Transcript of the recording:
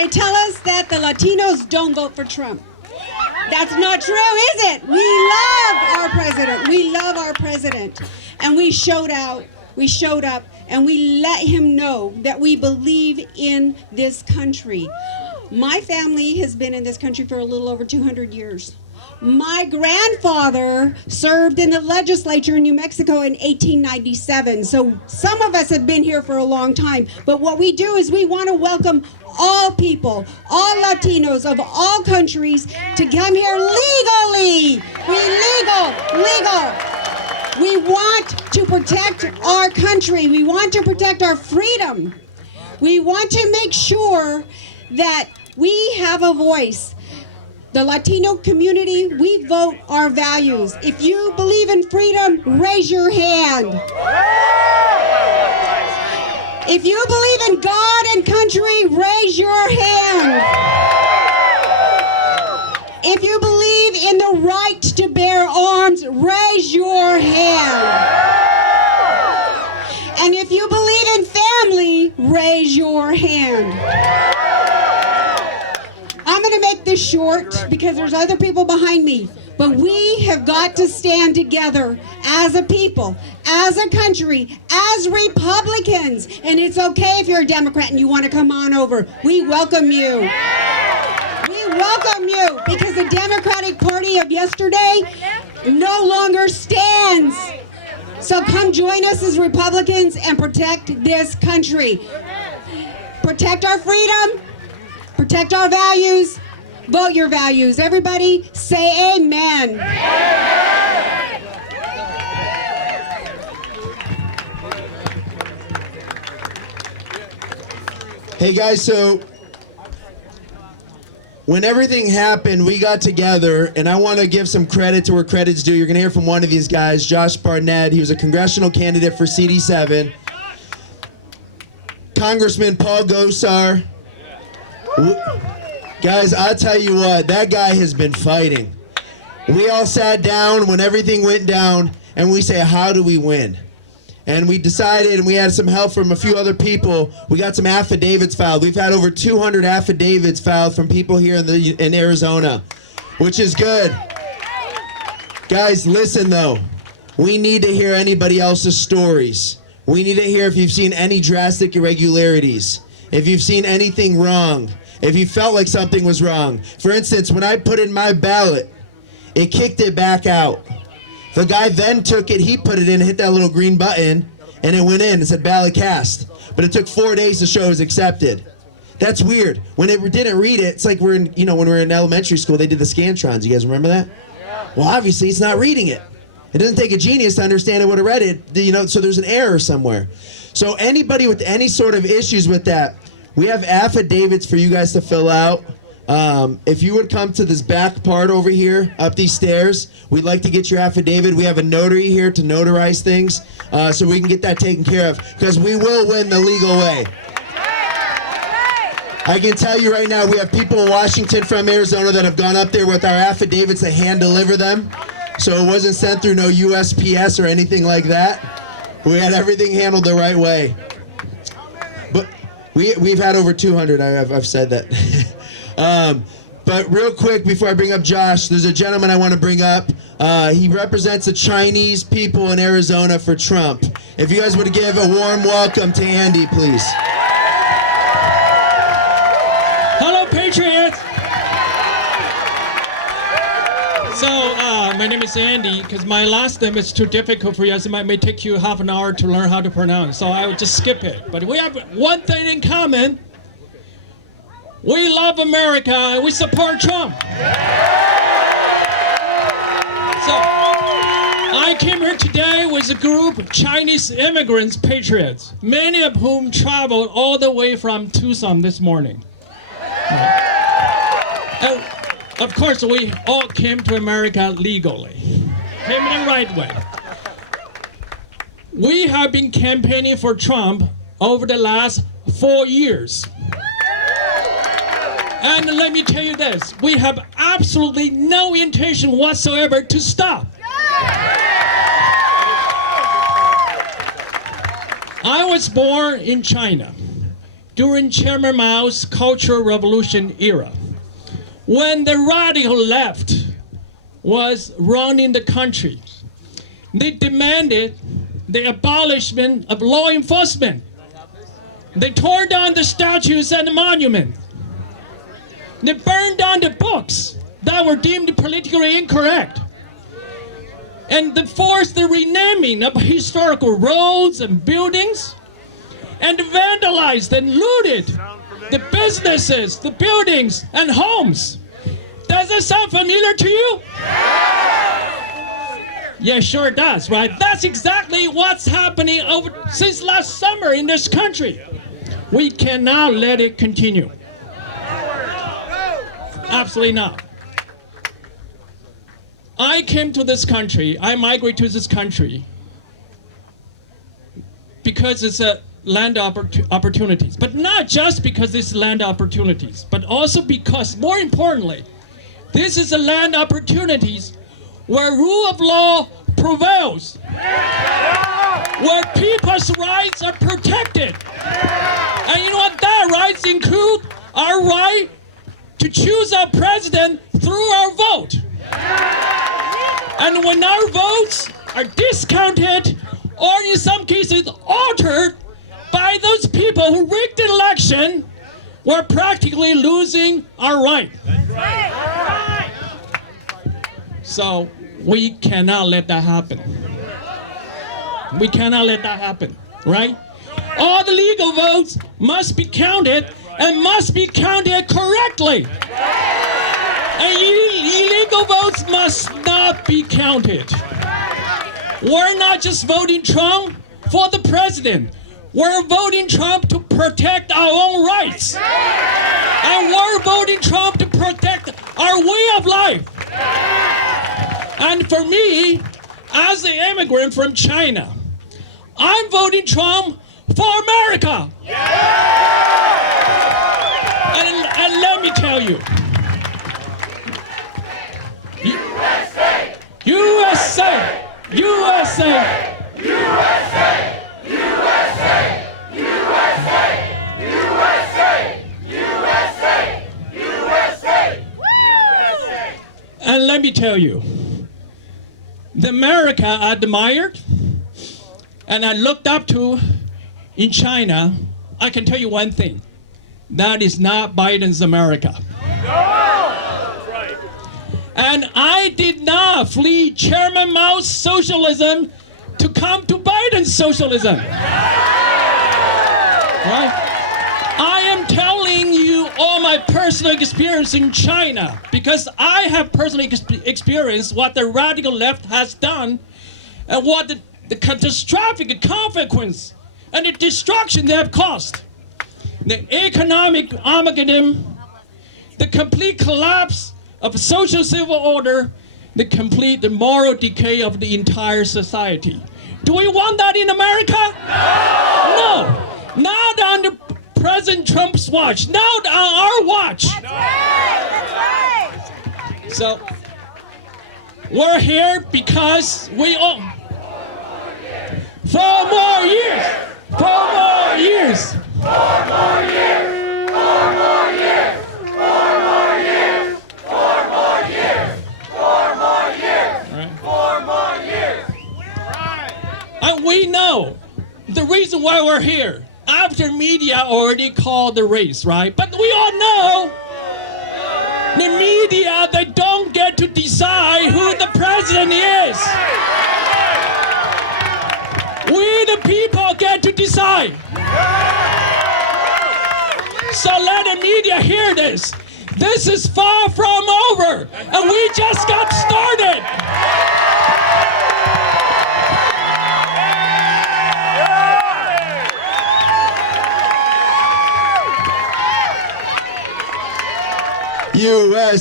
They tell us that the Latinos don't vote for Trump. That's not true, is it? We love our president. We love our president. And we showed up, and we let him know that we believe in this country. My family has been in this country for a little over 200 years. My grandfather served in the legislature in New Mexico in 1897. So some of us have been here for a long time. But what we do is we want to welcome all people, all Latinos of all countries to come here legally. Legal. We want to protect our country. We want to protect our freedom. We want to make sure that we have a voice. The Latino community, we vote our values. If you believe in freedom, raise your hand. If you believe in God and country, raise your hand. If you believe in the right to bear arms, raise your hand. And if you believe in family, raise your hand. I'm going to make this short because there's other people behind me. But we have got to stand together as a people, as a country, as Republicans. And it's okay if you're a Democrat and you want to come on over. We welcome you. We welcome you because the Democratic Party of yesterday no longer stands. So come join us as Republicans and protect this country. Protect our freedom. Protect our values. Vote your values. Everybody say amen. Hey guys, so when everything happened, we got together, and I want to give some credit to where credit's due. You're going to hear from one of these guys, Josh Barnett. He was a congressional candidate for CD7. Congressman Paul Gosar. Guys, I'll tell you what, that guy has been fighting. We all sat down when everything went down, and we say, how do we win? And we decided, and we had some help from a few other people, we got some affidavits filed. We've had over 200 affidavits filed from people here in Arizona, which is good. Guys, listen though, we need to hear anybody else's stories. We need to hear if you've seen any drastic irregularities, if you've seen anything wrong, if you felt like something was wrong. For instance, when I put in my ballot, it kicked it back out. The guy then took it, he put it in, hit that little green button, and it went in. It said ballot cast. But it took 4 days to show it was accepted. That's weird. When it didn't read it, it's like we're in, when we were in elementary school, they did the Scantrons. You guys remember that? Yeah. Well, obviously, it's not reading it. It doesn't take a genius to understand it would have read it, so there's an error somewhere. So anybody with any sort of issues with that, we have affidavits for you guys to fill out. If you would come to this back part over here, up these stairs, we'd like to get your affidavit. We have a notary here to notarize things so we can get that taken care of, because we will win the legal way. I can tell you right now, we have people in Washington from Arizona that have gone up there with our affidavits to hand deliver them. So it wasn't sent through no USPS or anything like that. We had everything handled the right way. But we've had over 200, I've said that. But real quick, before I bring up Josh, there's a gentleman I want to bring up. He represents the Chinese people in Arizona for Trump. If you guys would give a warm welcome to Andy, please. Hello, Patriots! So, my name is Andy, because my last name is too difficult for you, so it may take you half an hour to learn how to pronounce, so I will just skip it. But we have one thing in common. We love America, and we support Trump. So, I came here today with a group of Chinese immigrants, patriots, many of whom traveled all the way from Tucson this morning. And of course, we all came to America legally, came in the right way. We have been campaigning for Trump over the last 4 years. And let me tell you this, we have absolutely no intention whatsoever to stop. I was born in China. during Chairman Mao's Cultural Revolution era, when the radical left was running the country. They demanded the abolishment of law enforcement. They tore down the statues and the monuments. They burned down the books that were deemed politically incorrect. And they forced the renaming of historical roads and buildings, and vandalized and looted the businesses, the buildings, and homes. Does that sound familiar to you? Yeah, sure it does, right? That's exactly what's happening since last summer in this country. We cannot let it continue. Absolutely not. I came to this country, I migrated to this country because it's a land opportunities. But not just because it's land opportunities, but also because, more importantly, this is a land opportunities where rule of law prevails, where people's rights are protected. And you know what that rights include? Our right to choose our president through our vote. And when our votes are discounted, or in some cases altered by those people who rigged the election, we're practically losing our right. So we cannot let that happen. We cannot let that happen, right? All the legal votes must be counted, and must be counted correctly. And illegal votes must not be counted. We're not just voting Trump for the president. We're voting Trump to protect our own rights. And we're voting Trump to protect our way of life. And for me, as an immigrant from China, I'm voting Trump for America. And let me tell you, USA! USA! USA! USA! USA! USA! USA! USA! And let me tell you, the America I admired and I looked up to in China, I can tell you one thing. That is not Biden's America. And I did not flee Chairman Mao's socialism to come to Biden's socialism. Right? I am telling you all my personal experience in China, because I have personally experienced what the radical left has done and what the catastrophic consequence and the destruction they have caused. The economic Armageddon, the complete collapse of social civil order, the moral decay of the entire society. Do we want that in America? No. Not under President Trump's watch. Not on our watch. That's right. So we're here because we own 4 more years. 4 more years. 4 more years. 4 more years. 4 more years. 4 more years. 4 more years. 4 more years. And we know the reason why we're here. After media already called the race, right? But we all know the media, they don't get to decide who the president is. We the people get to decide. So let the media hear this. This is far from over, and we just got started. USA!